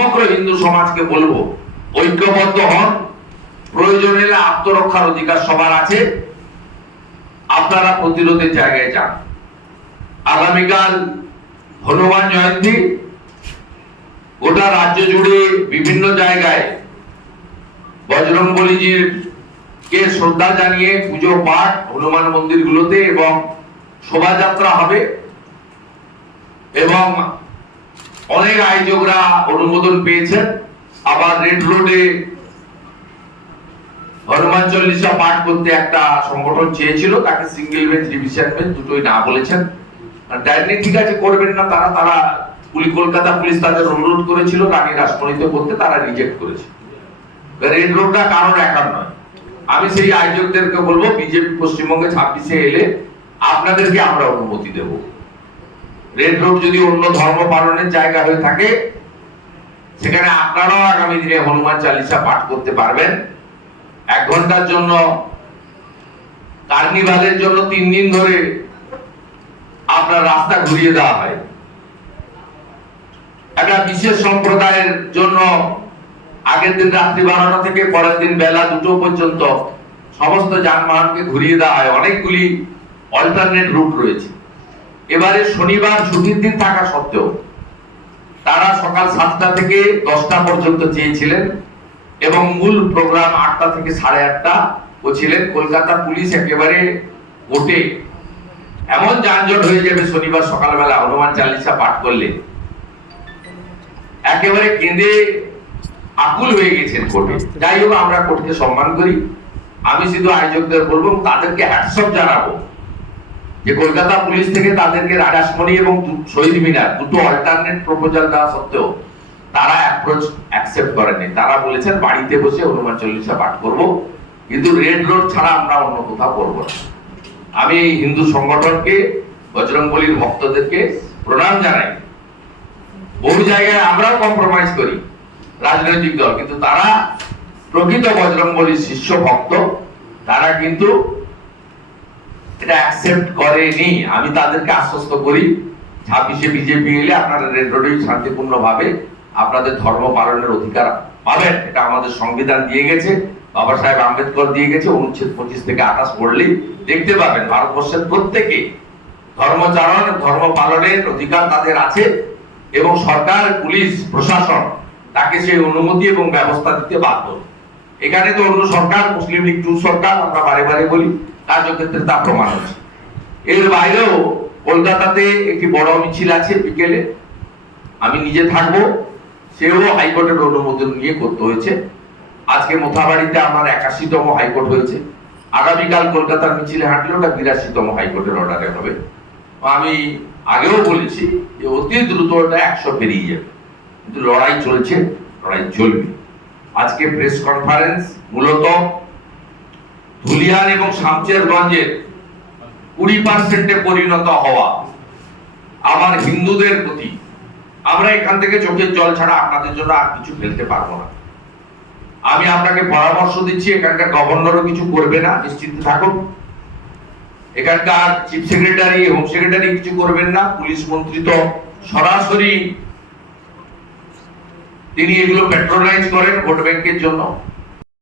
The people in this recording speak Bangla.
সমগ্র হিন্দু সমাজকে বলব, ঐক্যবদ্ধ হন। প্রয়োজন হলে আত্মরক্ষার অধিকার সবার আছে। আপনারা প্রতিরোধের জায়গায় যান। আগামীকাল হনুমান জয়ন্তী। গোটা রাজ্য জুড়ে বিভিন্ন জায়গায় বজরং বলিজির কে শ্রদ্ধা জানিয়ে পুজো পাঠ হনুমান মন্দিরগুলোতে এবং শোভাযাত্রা হবে। এবং অনেক আয়োজকরা অনুমোদন পেয়েছেন। আবার রেড রোডে হনুমান চল্লিশা পাঠ করতে একটা সংগঠন চেয়েছিল, তাকে সিঙ্গেল বেঞ্চ ডিভিশন বেঞ্চ দুটোই না বলেছেন। ডাইরেক্টলি ঠিক আছে, করবেন না, তারা তারা কলকাতা পুলিশ তাদের অনুরোধ করেছিল রানী রাসমণিতে করতে তারা রিজেক্ট করেছে। রেড রোডটা কারোর একার নয়। আমি সেই আয়োজকদেরকে বলব, বিজেপি পশ্চিমবঙ্গে ছাব্বিশে এলে আপনাদেরকে আমরা অনুমতি দেব। রেড রোড যদি অন্য ধর্ম পালনের জায়গা হয়ে থাকে, সেখানে আপনারাও আগামী দিনে হনুমান চালিসা পাঠ করতে পারবেন। এক ঘণ্টার জন্য, কার্নিভালের জন্য তিন দিন ধরে আপনার রাস্তা ঘুরিয়ে দেওয়া হয়। একটা বিশেষ সম্প্রদায়ের জন্য আগের দিন রাত্রি বারোটা থেকে পরের দিন বেলা দুটো পর্যন্ত সমস্ত যানবাহনকে ঘুরিয়ে দেওয়া হয়। অনেকগুলি অল্টারনেট রুট রয়েছে। এবারে শনিবার ছুটির দিন থাকা সত্ত্বেও তারা সকাল সাতটা থেকে দশটা পর্যন্ত চেয়েছিলেন এবং মূল প্রোগ্রাম আটটা থেকে সাড়ে আটটা ও ছিলেন কলকাতা পুলিশ একেবারে ওটে এমন যানজট হয়ে যাবে শনিবার সকালবেলা, হনুমান চালিসা পাঠ করলে। একেবারে কেঁদে আকুল হয়ে গেছেন কোর্টে। যাই হোক, আমরা কোর্টকে সম্মান করি। আমি শুধু আয়োজকদের বলব তাদেরকে হ্যাটসঅপ জানাব। যে কলকাতা পুলিশ থেকে তাদেরকে রাজাসমণি এবং শহীদ মিনার, দুটো অল্টারনেট প্রপোজাল দেওয়া সত্ত্বেও তারা অ্যাপ্রোচ অ্যাকসেপ্ট করেনি। তারা বলেছেন, বাড়িতে বসে হনুমান চল্লিশা পাঠ করব, কিন্তু রেড রোড ছাড়া আমরা অন্য কোথাও করব না। আমি হিন্দু সংগঠনকে, বজরংবলীর ভক্তদেরকে প্রণাম জানাই। বহু জায়গায় আমরাও কম্প্রোমাইজ করি রাজনৈতিক দল, কিন্তু তারা প্রকৃত বজরংবলীর শিষ্য ভক্ত। তারা কিন্তু এটা অ্যাকসেপ্ট করেনি। আমি তাদেরকে আশ্বস্ত করি, ছাব্বিশে বিজেপি এলে আপনারা রেড রোডেই শান্তিপূর্ণ ভাবে আপনাদের ধর্ম পালনের অধিকার পাবেন। এটা আমাদের সংবিধান দিয়ে গেছে, বাবা সাহেব আম্বেদকর দিয়ে গেছে, অনুচ্ছেদ পঁচিশ থেকে আঠাশ পড়লেই দেখতে পাবেন। ভারতবর্ষের প্রত্যেকে ধর্মচারণ ধর্ম পালনের অধিকার তাদের আছে এবং সরকার, পুলিশ, প্রশাসন তাকে সেই অনুমতি এবং ব্যবস্থা দিতে বাধ্য। এখানে তো অন্য সরকার, মুসলিম লীগ, টু সরকার, আমরা বারে বারে বলি। কার্যক্ষেত্রে তা প্রমাণ হচ্ছে এর বাইরেও কলকাতাতে একটি বড় মিছিল আছে বিকেলে। আমি নিজে থাকব, সেও হাইকোর্টের অনুমোদন নিয়ে করতে হয়েছে। আজকে মোথাবাড়িতে আমার একাশিতম হাইকোর্ট হয়েছে। আগামীকাল কলকাতার মিছিলে হাঁটলে ওটা বিরাশিতম হাইকোর্টের অর্ডারে হবে। আমি আগেও বলেছি যে অতি দ্রুত ওটা একশো পেরিয়ে যাবে। কিন্তু লড়াই চলছে, লড়াই চলবে। আজকে প্রেস কনফারেন্স মূলত ধুলিয়ান এবং শামচেরগঞ্জের কুড়ি পার্সেন্টে পরিণত হওয়া আমার হিন্দুদের প্রতি আমরা এখান থেকে চোখের জল ছাড়া আপনাদের জন্য আর কিছু ফেলতে পারব না। আমি আপনাকে পরামর্শ দিচ্ছি, এখানকার গভর্নরও কিছু করবে না, নিশ্চিন্ত থাকুন। এখানকার চিফ সেক্রেটারি হোম সেক্রেটারি কিছু করবেন না, পুলিশ মন্ত্রী তো সরাসরি তিনি এগুলো পেট্রোলাইজ করেন ভোট ব্যাংকের জন্য।